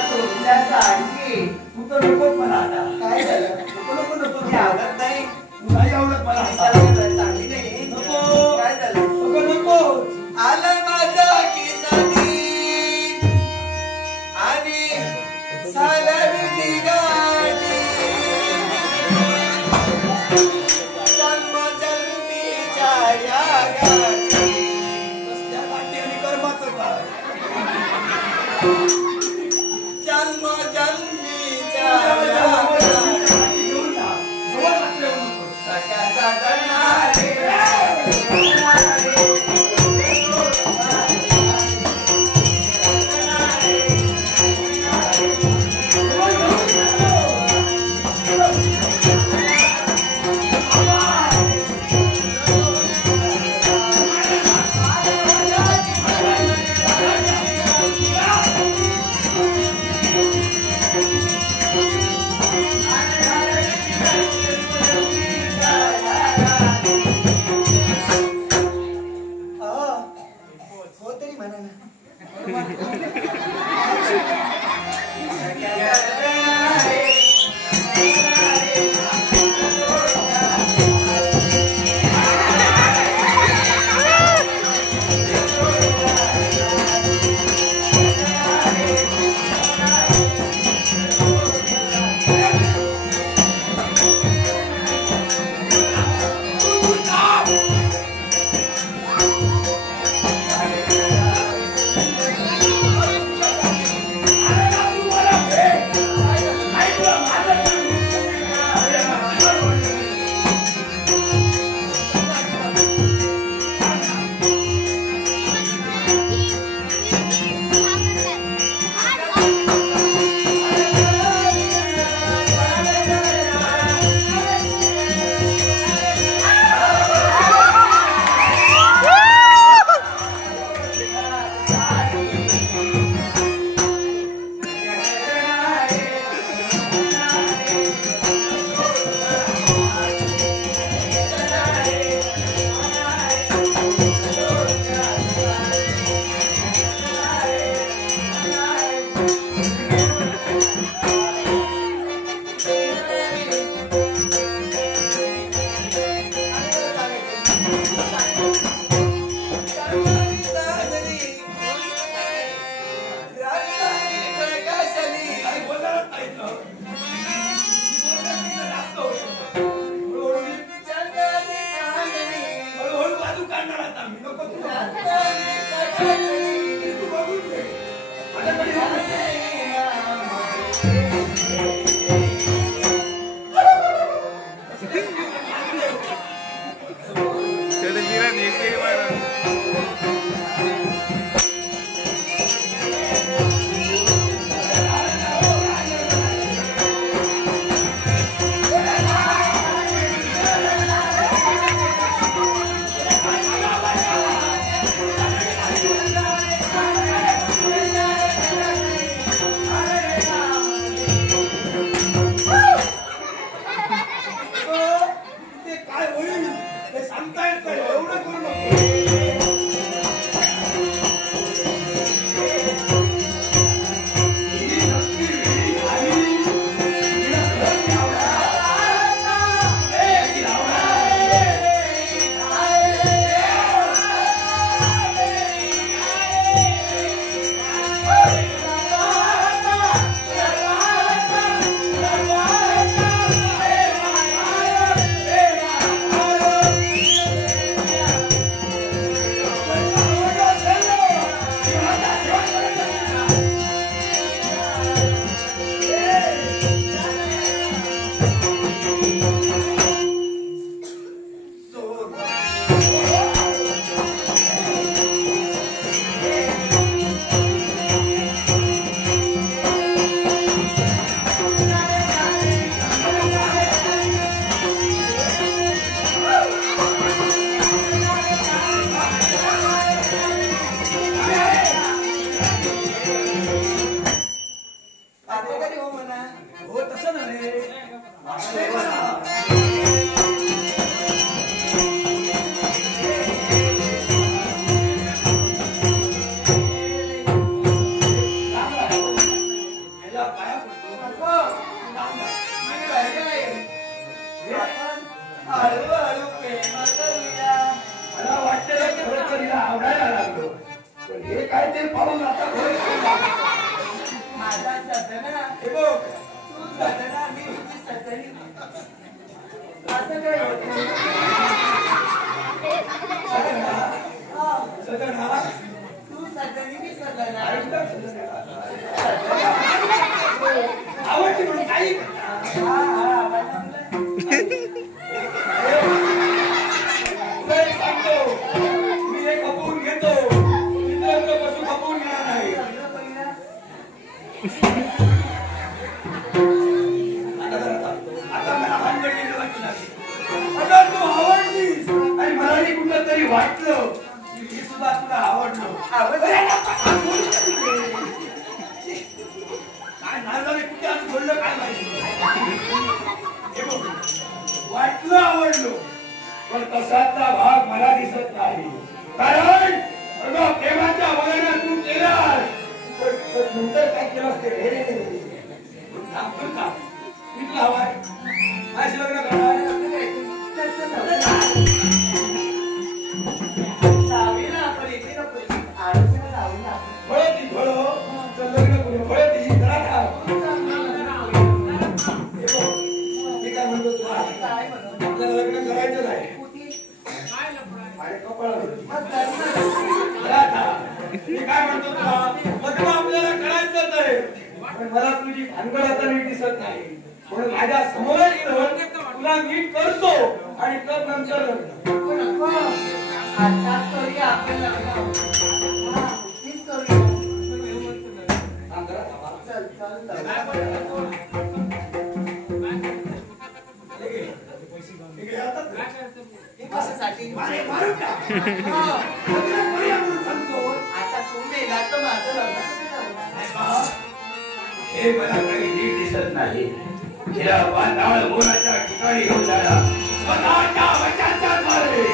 तुमच्यासाठी तू तर नको मला आता काय झालं नको नको नको आवडत नाही नाही आवडत मला चांगली नाही नको काय झालं नको नको आलं माझा किसानी आणि सालडली गाडी जन्मजन्मीच्या या गाडी कसल्या गाठी आणि कर्माचं काय जन्मजन्मीच्या सगळ्या साधनारे माझा सदना हे बघ तू सदना मी तुझी सदनी असं काय होत सदना तू सदनी मी सदना आवडते म्हणून काही मी हे खपवून घेतो पशु खपवून घेणार नाही आता मला भानगडी वाटली आता तू आवडलीस आणि मलाही कुठलं तरी वाटलं की मी सुद्धा तुला आवडलो काय नारळाने कुठे आणून बोललं काय माहिती वाटलं आवडलो पण तसाचा भाग मला दिसत नाही कारण प्रेमाच्या वयाने तू केलास नंतर काय केलं ते मी तुला हवाय माझी लग्न करणार लग्न करायचं नाही मी काय म्हणतो लग्न आपल्याला करायचंच आहे पण मला तुझी भानगड आता नीट दिसत नाही म्हणून माझ्या समोर येऊन तुला नीट करतो आणि तर नंतर आता तुम्ही हे मला काही नीट दिसत नाही तिला वातावरण होण्याच्या ठिकाणी घेऊन जायला स्वतःच्या वचनाच्या द्वारे